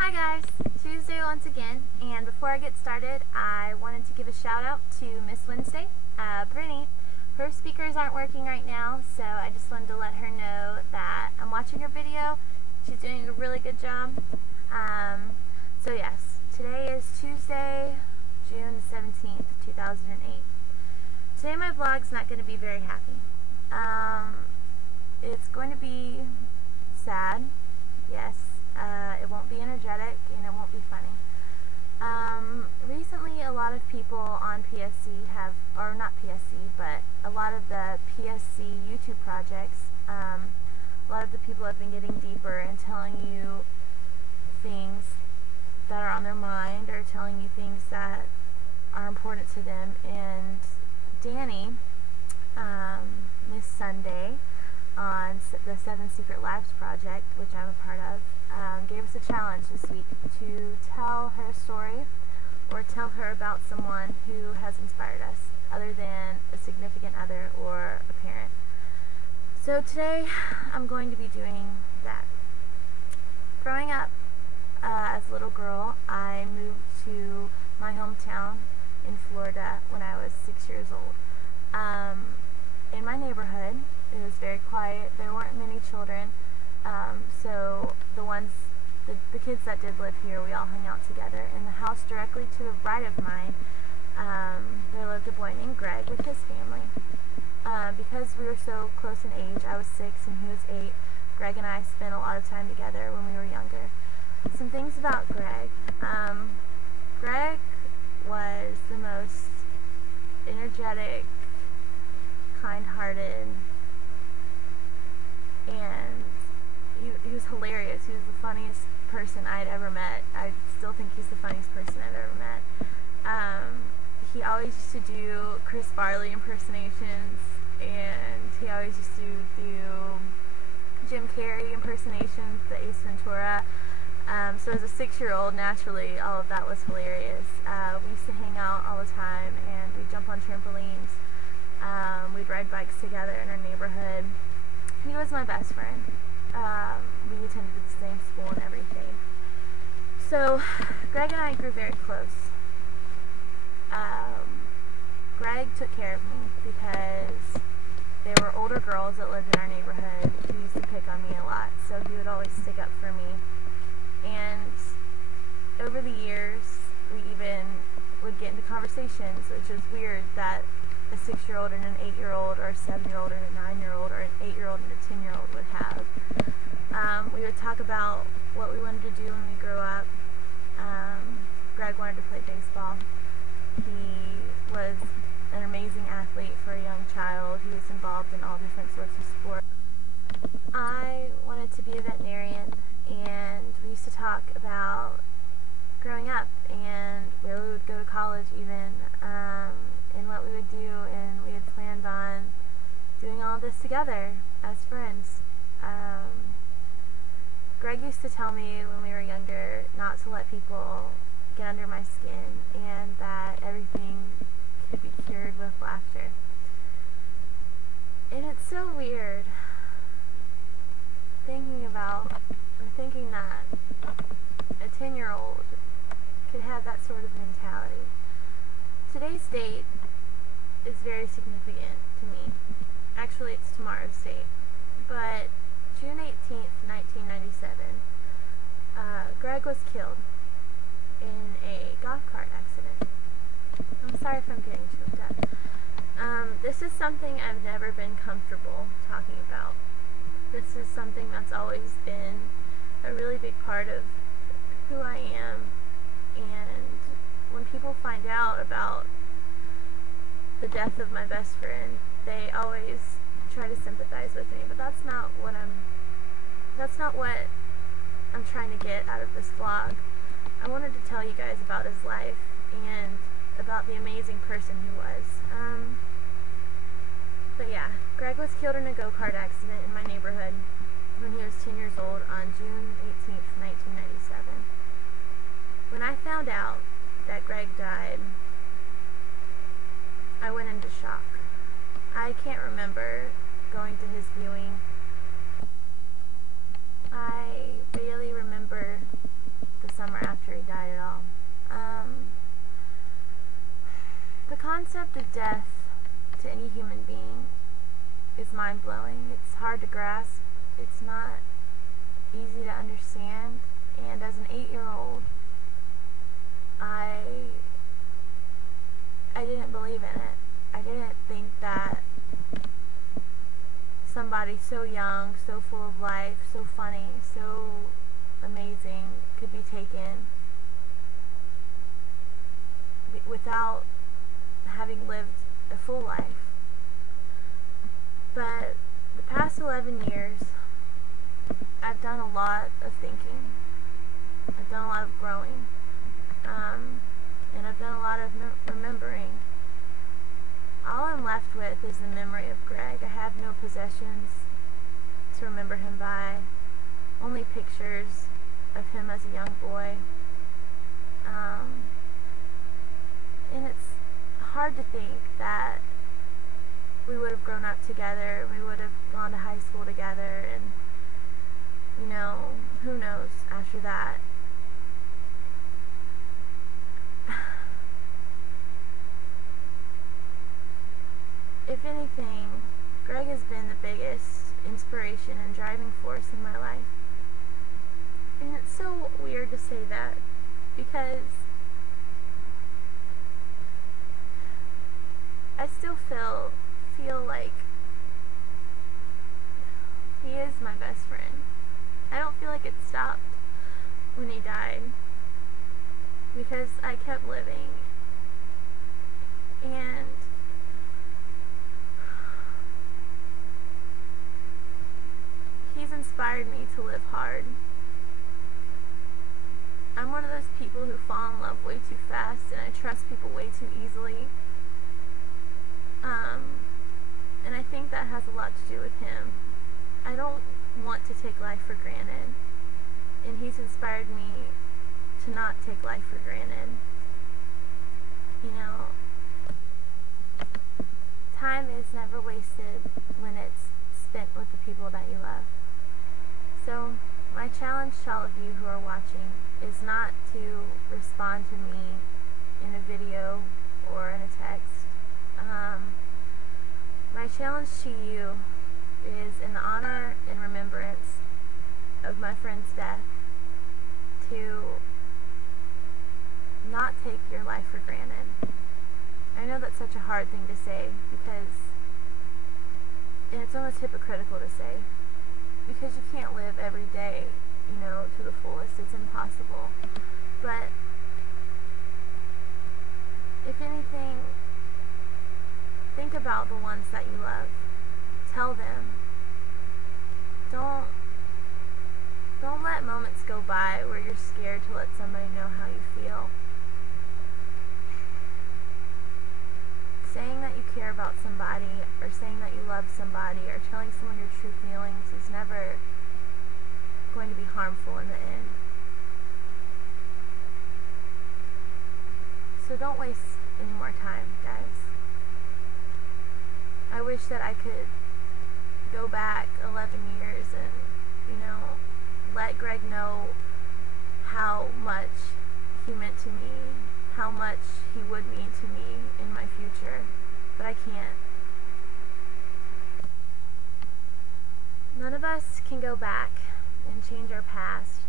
Hi guys, Tuesday once again, and before I get started, I wanted to give a shout out to Miss Wednesday, Brittany. Her speakers aren't working right now, so I just wanted to let her know that I'm watching her video. She's doing a really good job. So yes, today is Tuesday, June 17th, 2008. Today my vlog's not going to be very happy. It's going to be sad, yes. It won't be energetic and it won't be funny. Recently a lot of people on PSC have, or not PSC, but a lot of the PSC YouTube projects, a lot of the people have been getting deeper and telling you things that are on their mind or telling you things that are important to them. And Danny, Miss Sunday, on the SevenSecretLives project, which I'm a part of, gave us a challenge this week to tell her story or tell her about someone who has inspired us, other than a significant other or a parent. So today I'm going to be doing that. Growing up as a little girl, I moved to my hometown in Florida when I was 6 years old. In my neighborhood, it was very quiet. There weren't many children, so the kids that did live here, we all hung out together. In the house directly to the right of mine, there lived a boy named Greg with his family. Because we were so close in age, I was 6 and he was 8, Greg and I spent a lot of time together when we were younger. Some things about Greg. Greg was the most energetic, kind-hearted, and he was hilarious. He was the funniest person I had ever met. I still think he's the funniest person I've ever met. He always used to do Chris Farley impersonations, and he always used to do Jim Carrey impersonations, the Ace Ventura. So as a 6-year-old, naturally, all of that was hilarious. We used to hang out all the time, and we'd jump on trampolines. We'd ride bikes together in our neighborhood. He was my best friend. We attended the same school and everything. So Greg and I grew very close. Greg took care of me because there were older girls that lived in our neighborhood who used to pick on me a lot, so he would always stick up for me. And over the years, we even would get into conversations, which is weird that a 6-year-old and an 8-year-old, or a 7-year-old and a 9-year-old, or an 8-year-old and a 10-year-old would have. We would talk about what we wanted to do when we grew up. Greg wanted to play baseball. He was an amazing athlete for a young child. He was involved in all different sorts of sports. I wanted to be a veterinarian, and we used to talk about growing up and where we would go to college even, and what we would do, and we had planned on doing all this together as friends. Greg used to tell me when we were younger not to let people get under my skin, and that everything could be cured with laughter. And it's so weird thinking that a 10-year-old could have that sort of mentality. Today's date is very significant to me. Actually, it's tomorrow's date. But June 18th, 1997, Greg was killed in a golf cart accident. I'm sorry if I'm getting choked up. This is something I've never been comfortable talking about. This is something that's always been a really big part of who I am, and when people find out about the death of my best friend, they always try to sympathize with me, but that's not what I'm trying to get out of this vlog. I wanted to tell you guys about his life and about the amazing person he was. But yeah, Greg was killed in a go-kart accident in my neighborhood when he was 10 years old on June 18th, 1997. When I found out that Greg died, I went into shock. I can't remember going to his viewing. I barely remember the concept of death to any human being is mind-blowing. It's hard to grasp. It's not easy to understand. And as an 8-year-old, I didn't believe in it. I didn't think that somebody so young, so full of life, so funny, so amazing could be taken without having lived a full life. But the past 11 years, I've done a lot of thinking. I've done a lot of growing. And I've done a lot of remembering. All I'm left with is the memory of Greg. I have no possessions to remember him by. Only pictures of him as a young boy. And it's hard to think that we would have grown up together, we would have gone to high school together, and, you know, who knows after that. If anything, Greg has been the biggest inspiration and driving force in my life. And it's so weird to say that, because I still feel like he is my best friend. I don't feel like it stopped when he died, because I kept living, and he's inspired me to live hard. I'm one of those people who fall in love way too fast, and I trust people way too easily. And I think that has a lot to do with him. I don't want to take life for granted, and he's inspired me to not take life for granted. You know, time is never wasted when it's spent with the people that you love. So my challenge to all of you who are watching is not to respond to me in a video or in a text. My challenge to you is, in the honor and remembrance of my friend's death, to not take your life for granted. I know that's such a hard thing to say, and it's almost hypocritical to say, because you can't live every day, you know, to the fullest. It's impossible. But if anything, think about the ones that you love. Tell them. Don't let moments go by where you're scared to let somebody know how you feel. Saying that you care about somebody, or saying that you love somebody, or telling someone your true feelings is never going to be harmful in the end. So don't waste any more time, guys. I wish that I could go back 11 years and, you know, let Greg know how much he meant to me, how much he would mean to me in my future, but I can't. None of us can go back and change our past,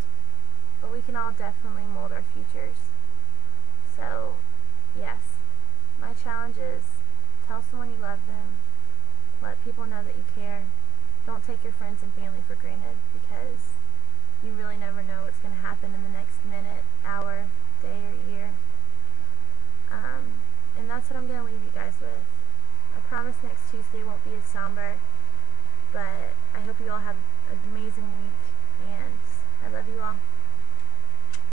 but we can all definitely mold our futures. So, yes, my challenge is, tell someone you love them, let people know that you care. Don't take your friends and family for granted, because you really never know what's going to happen in the next minute, hour, day, or year. And that's what I'm going to leave you guys with. I promise next Tuesday won't be as somber, but I hope you all have an amazing week, and I love you all.